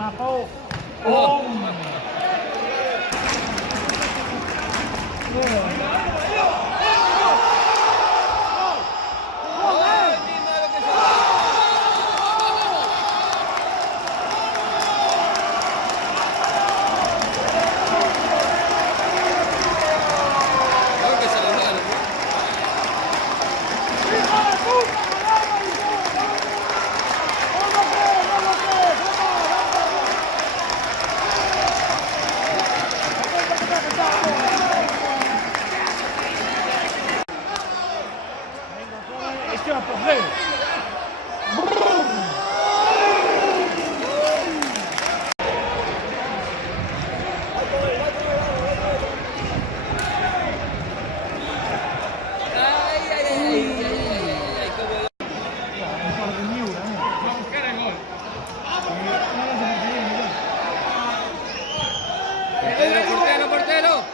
Tapó. Oh. Esto es por ley. Portero.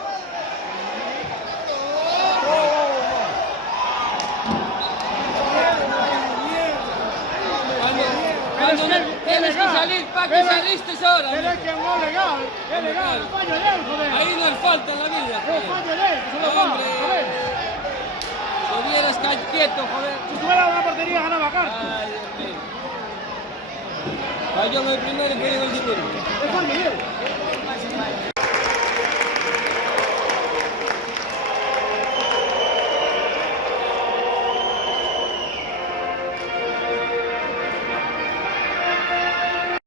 Tienes que salir, ¿para qué saliste ahora? Pero es que no es legal, es legal, el fallo de él, joder. Ahí no hay falta en la vida. Es fallo de él, se lo va, Hombre. joder. Si hubieras quieto, joder. Si tuviera una portería ganaba acá. Ay, Dios mío. Falló en el primero y fue en el segundo.